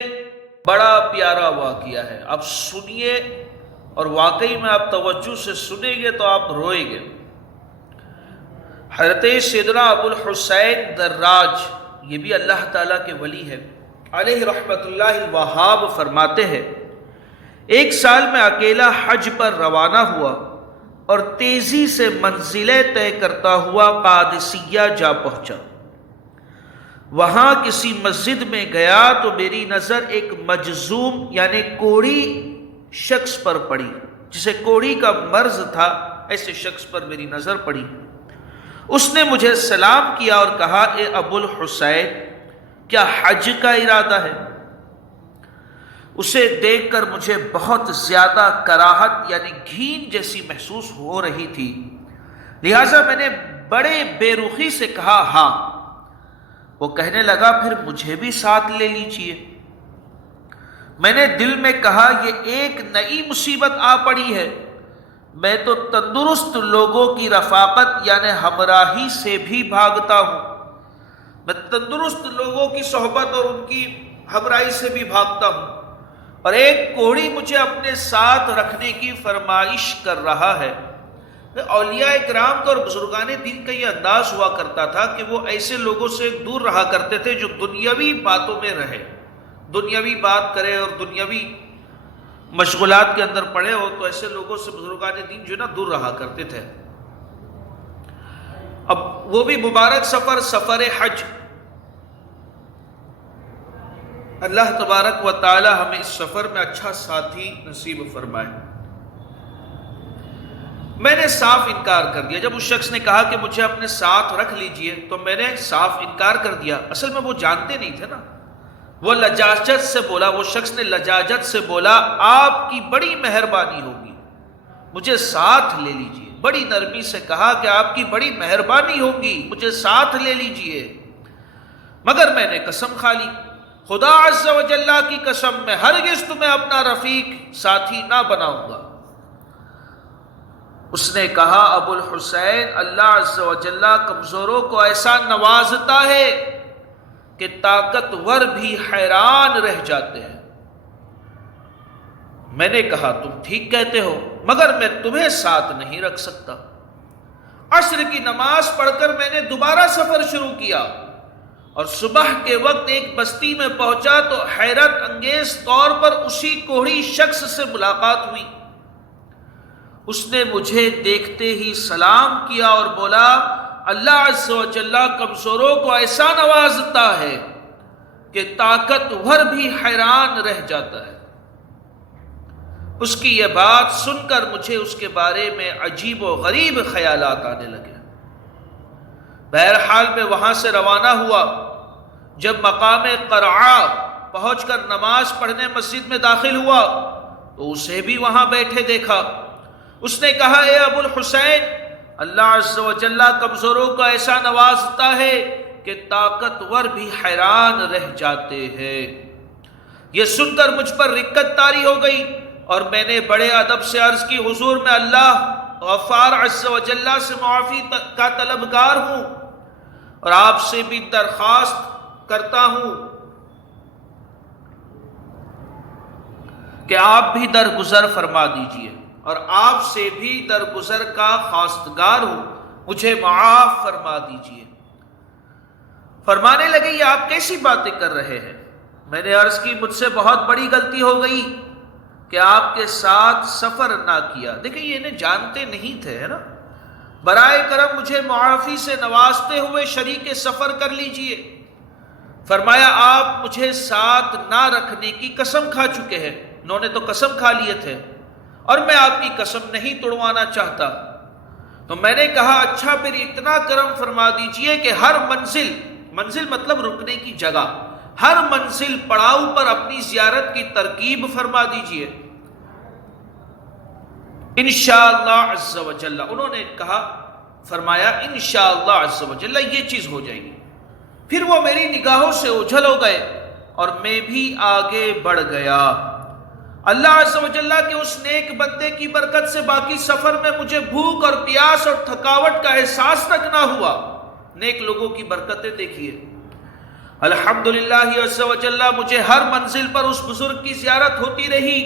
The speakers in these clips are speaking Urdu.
بڑا پیارا واقعہ ہے، آپ سنیے اور واقعی میں آپ توجہ سے سنیں گے تو آپ روئیں گے۔ حضرت سیدنا ابو الحسین دراج، یہ بھی اللہ تعالیٰ کے ولی ہے، علیہ رحمت اللہ الوہاب، فرماتے ہیں ایک سال میں اکیلا حج پر روانہ ہوا اور تیزی سے منزلیں طے کرتا ہوا قادسیہ جا پہنچا۔ وہاں کسی مسجد میں گیا تو میری نظر ایک مجذوم یعنی کوڑی شخص پر پڑی، جسے کوڑی کا مرض تھا، ایسے شخص پر میری نظر پڑی۔ اس نے مجھے سلام کیا اور کہا، اے ابو الحسین، کیا حج کا ارادہ ہے؟ اسے دیکھ کر مجھے بہت زیادہ کراہت یعنی گھین جیسی محسوس ہو رہی تھی، لہٰذا میں نے بڑے بے رخی سے کہا ہاں۔ وہ کہنے لگا، پھر مجھے بھی ساتھ لے لیجئے۔ میں نے دل میں کہا، یہ ایک نئی مصیبت آ پڑی ہے، میں تو تندرست لوگوں کی رفاقت یعنی ہمراہی سے بھی بھاگتا ہوں، میں تندرست لوگوں کی صحبت اور ان کی ہمراہی سے بھی بھاگتا ہوں، اور ایک کوڑی مجھے اپنے ساتھ رکھنے کی فرمائش کر رہا ہے۔ اولیاء اکرام کا اور بزرگان دین کا یہ انداز ہوا کرتا تھا کہ وہ ایسے لوگوں سے دور رہا کرتے تھے جو دنیاوی باتوں میں رہے، دنیاوی بات کرے اور دنیاوی مشغولات کے اندر پڑے ہو، تو ایسے لوگوں سے بزرگان دین جو ہے نا دور رہا کرتے تھے۔ اب وہ بھی مبارک سفر، سفر حج، اللہ تبارک و تعالی ہمیں اس سفر میں اچھا ساتھی نصیب فرمائے۔ میں نے صاف انکار کر دیا۔ جب اس شخص نے کہا کہ مجھے اپنے ساتھ رکھ لیجئے تو میں نے صاف انکار کر دیا۔ اصل میں وہ جانتے نہیں تھے نا، وہ لجاجت سے بولا، وہ شخص نے لجاجت سے بولا، آپ کی بڑی مہربانی ہوگی، مجھے ساتھ لے لیجئے۔ بڑی نرمی سے کہا کہ آپ کی بڑی مہربانی ہوگی، مجھے ساتھ لے لیجئے۔ مگر میں نے قسم کھا لی، خدا عز و جل کی قسم، میں ہرگز تمہیں اپنا رفیق ساتھی نہ بناؤں گا۔ اس نے کہا، ابو الحسین، اللہ عز و جل کمزوروں کو ایسا نوازتا ہے کہ طاقتور بھی حیران رہ جاتے ہیں۔ میں نے کہا، تم ٹھیک کہتے ہو، مگر میں تمہیں ساتھ نہیں رکھ سکتا۔ عصر کی نماز پڑھ کر میں نے دوبارہ سفر شروع کیا اور صبح کے وقت ایک بستی میں پہنچا تو حیرت انگیز طور پر اسی کوڑی شخص سے ملاقات ہوئی۔ اس نے مجھے دیکھتے ہی سلام کیا اور بولا، اللہ عز و جل کمزوروں کو ایسا نوازتا ہے کہ طاقتور بھی حیران رہ جاتا ہے۔ اس کی یہ بات سن کر مجھے اس کے بارے میں عجیب و غریب خیالات آنے لگے۔ بہرحال میں وہاں سے روانہ ہوا۔ جب مقام قرعہ پہنچ کر نماز پڑھنے مسجد میں داخل ہوا تو اسے بھی وہاں بیٹھے دیکھا۔ اس نے کہا، اے ابو الحسین، اللہ عز و جل کمزوروں کو ایسا نوازتا ہے کہ طاقتور بھی حیران رہ جاتے ہیں۔ یہ سن کر مجھ پر رقت طاری ہو گئی اور میں نے بڑے ادب سے عرض کی، حضور میں اللہ غفار عز و جل سے معافی کا طلبگار ہوں اور آپ سے بھی درخواست کرتا ہوں کہ آپ بھی درگزر فرما دیجئے، اور آپ سے بھی درگزر کا خواستگار ہوں، مجھے معاف فرما دیجئے۔ فرمانے لگے، یہ آپ کیسی باتیں کر رہے ہیں؟ میں نے عرض کی، مجھ سے بہت بڑی غلطی ہو گئی کہ آپ کے ساتھ سفر نہ کیا۔ دیکھیں، یہ انہیں جانتے نہیں تھے، ہے نا۔ برائے کرم مجھے معافی سے نوازتے ہوئے شریک سفر کر لیجئے۔ فرمایا، آپ مجھے ساتھ نہ رکھنے کی قسم کھا چکے ہیں۔ انہوں نے تو قسم کھا لیے تھے اور میں آپ کی قسم نہیں توڑوانا چاہتا۔ تو میں نے کہا، اچھا پھر اتنا کرم فرما دیجئے کہ ہر منزل مطلب رکنے کی جگہ، ہر منزل پڑاؤ پر اپنی زیارت کی ترکیب فرما دیجئے، انشاءاللہ عز و جل۔ انہوں نے کہا، فرمایا، انشاءاللہ عز و جل یہ چیز ہو جائے گی۔ پھر وہ میری نگاہوں سے اوجھل ہو گئے اور میں بھی آگے بڑھ گیا۔ اللہ عز و جل کے اس نیک بندے کی برکت سے باقی سفر میں مجھے بھوک اور پیاس اور تھکاوٹ کا احساس تک نہ ہوا۔ نیک لوگوں کی برکتیں دیکھیے۔ الحمدللہ عز و جل مجھے ہر منزل پر اس بزرگ کی زیارت ہوتی رہی،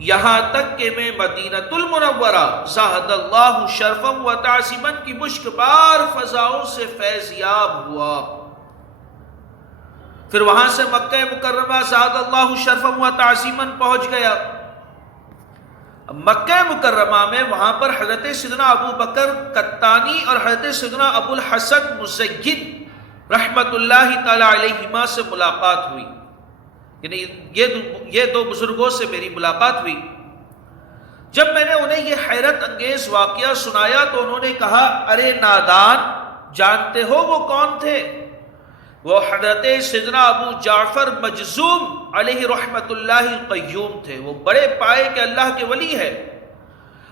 یہاں تک کہ میں مدینۃ المنورہ زاہد اللہ شرفا و تعظیما کی مشک بار فضاؤں سے فیض یاب ہوا۔ پھر وہاں سے مکہ مکرمہ زاہد اللہ شرفا و تعظیما پہنچ گیا۔ مکہ مکرمہ میں وہاں پر حضرت سیدنا ابو بکر قطانی اور حضرت سیدنا ابو الحسن مزید رحمت اللہ تعالی علیہما سے ملاقات ہوئی، یعنی یہ دو بزرگوں سے میری ملاقات ہوئی۔ جب میں نے انہیں یہ حیرت انگیز واقعہ سنایا تو انہوں نے کہا، ارے نادان، جانتے ہو وہ کون تھے؟ وہ حضرت سیدنا ابو جعفر مجذوم علیہ رحمت اللہ القیوم تھے۔ وہ بڑے پائے کہ اللہ کے ولی ہے۔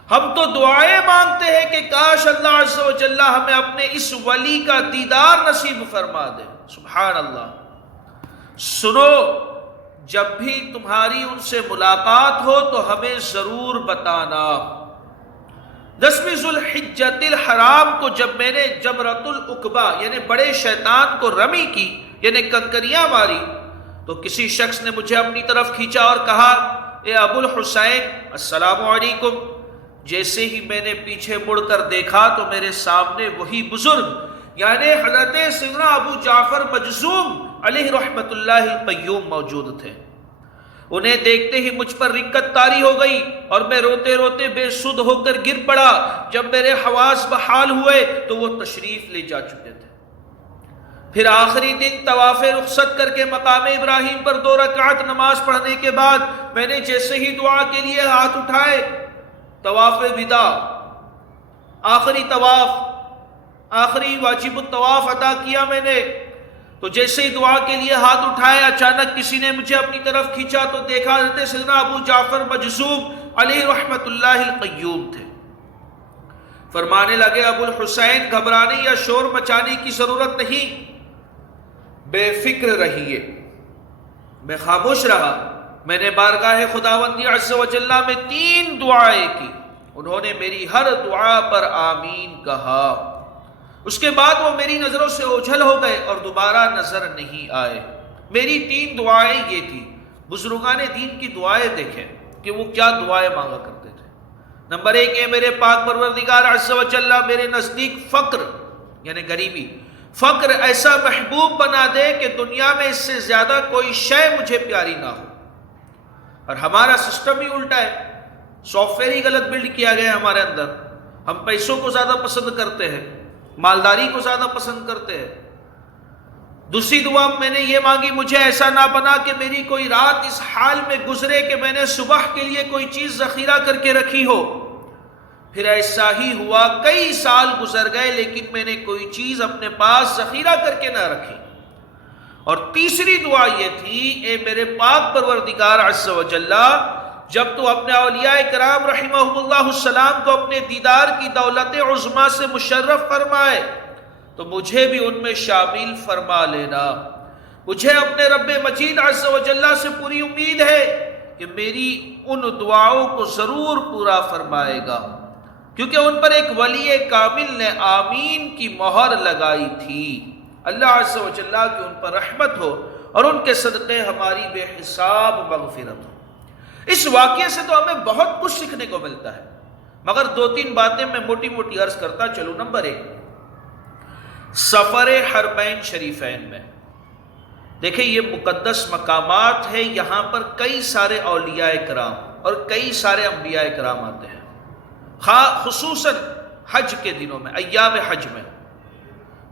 ہم تو دعائیں مانگتے ہیں کہ کاش اللہ عز و جل ہمیں اپنے اس ولی کا دیدار نصیب فرما دے۔ سبحان اللہ۔ سنو، جب بھی تمہاری ان سے ملاقات ہو تو ہمیں ضرور بتانا۔ 10ویں ذوالحجۃ الحرام کو جب میں نے جمرۃ العقبہ یعنی بڑے شیطان کو رمی کی، یعنی کنکریاں ماری، تو کسی شخص نے مجھے اپنی طرف کھینچا اور کہا، اے ابو الحسین السلام علیکم۔ جیسے ہی میں نے پیچھے مڑ کر دیکھا تو میرے سامنے وہی بزرگ یعنی حضرت سیدنا ابو جعفر مجذوم علیہ رحمت اللہ القیوم موجود تھے۔ انہیں دیکھتے ہی مجھ پر رکت طاری ہو گئی اور میں روتے روتے بے سدھ ہو کر گر پڑا۔ جب میرے حواس بحال ہوئے تو وہ تشریف لے جا چکے تھے۔ پھر آخری دن طواف رخصت کر کے مقام ابراہیم پر 2 رکعت نماز پڑھنے کے بعد میں نے جیسے ہی دعا کے لیے ہاتھ اٹھائے، طواف وداع، آخری طواف، آخری واجب الطواف ادا کیا میں نے، تو جیسے ہی دعا کے لیے ہاتھ اٹھائے اچانک کسی نے مجھے اپنی طرف کھینچا تو دیکھا حضرت سیدنا ابو جعفر مجذوم علیہ رحمت اللہ القیوم تھے۔ فرمانے لگے، ابو الحسین گھبرانے یا شور مچانے کی ضرورت نہیں، بے فکر رہیے۔ میں خاموش رہا۔ میں نے بارگاہ خداوندی عز و جل میں 3 دعائیں کی۔ انہوں نے میری ہر دعا پر آمین کہا۔ اس کے بعد وہ میری نظروں سے اوجھل ہو گئے اور دوبارہ نظر نہیں آئے۔ میری 3 دعائیں یہ تھی۔ بزرگان دین کی دعائیں دیکھیں کہ وہ کیا دعائیں مانگا کرتے تھے۔ نمبر 1، اے میرے پاک پروردگار عز و جل، میرے نزدیک فقر یعنی غریبی، فقر ایسا محبوب بنا دے کہ دنیا میں اس سے زیادہ کوئی شے مجھے پیاری نہ ہو۔ اور ہمارا سسٹم ہی الٹا ہے، سافٹ ویئر ہی غلط بلڈ کیا گیا ہے ہمارے اندر۔ ہم پیسوں کو زیادہ پسند کرتے ہیں، مالداری کو زیادہ پسند کرتے ہیں۔ دوسری دعا میں نے یہ مانگی، مجھے ایسا نہ بنا کہ میری کوئی رات اس حال میں گزرے کہ میں نے صبح کے لیے کوئی چیز ذخیرہ کر کے رکھی ہو۔ پھر ایسا ہی ہوا، کئی سال گزر گئے لیکن میں نے کوئی چیز اپنے پاس ذخیرہ کر کے نہ رکھی۔ اور تیسری دعا یہ تھی، اے میرے پاک پروردگار عز و جل، جب تو اپنے اولیاء کرام رحمہم اللہ السلام کو اپنے دیدار کی دولت عظمیٰ سے مشرف فرمائے تو مجھے بھی ان میں شامل فرما لینا۔ مجھے اپنے رب مجید عز و جل سے پوری امید ہے کہ میری ان دعاؤں کو ضرور پورا فرمائے گا، کیونکہ ان پر ایک ولی کامل نے آمین کی مہر لگائی تھی۔ اللہ عز و جل کی ان پر رحمت ہو اور ان کے صدقے ہماری بے حساب مغفرت ہو۔ اس واقعے سے تو ہمیں بہت کچھ سیکھنے کو ملتا ہے، مگر 2-3 باتیں میں موٹی موٹی عرض کرتا چلوں۔ نمبر 1، سفر حرمین شریفین میں دیکھیں یہ مقدس مقامات ہے، یہاں پر کئی سارے اولیاء کرام اور کئی سارے انبیاء کرام آتے ہیں، خصوصاً حج کے دنوں میں، ایام حج میں۔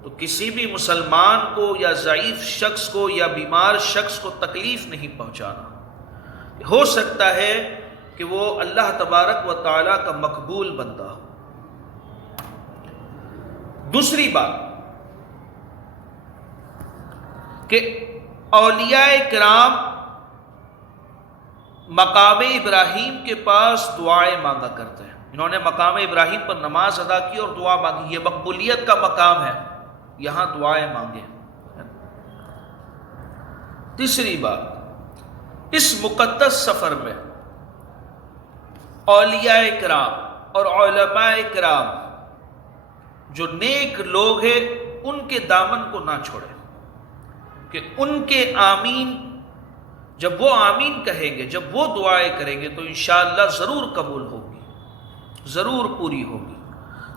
تو کسی بھی مسلمان کو یا ضعیف شخص کو یا بیمار شخص کو تکلیف نہیں پہنچانا۔ ہو سکتا ہے کہ وہ اللہ تبارک و تعالیٰ کا مقبول بندہ ہو۔ دوسری بات کہ اولیاء کرام مقام ابراہیم کے پاس دعائیں مانگا کرتے ہیں۔ انہوں نے مقام ابراہیم پر نماز ادا کی اور دعا مانگی، یہ مقبولیت کا مقام ہے، یہاں دعائیں مانگیں۔ تیسری بات، اس مقدس سفر میں اولیاء کرام اور علماء کرام جو نیک لوگ ہیں ان کے دامن کو نہ چھوڑیں۔ کہ ان کے آمین، جب وہ آمین کہیں گے، جب وہ دعائیں کریں گے تو انشاءاللہ ضرور قبول ہوگی، ضرور پوری ہوگی۔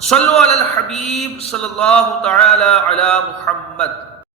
صلو علی الحبیب صلی اللہ تعالی علی محمد۔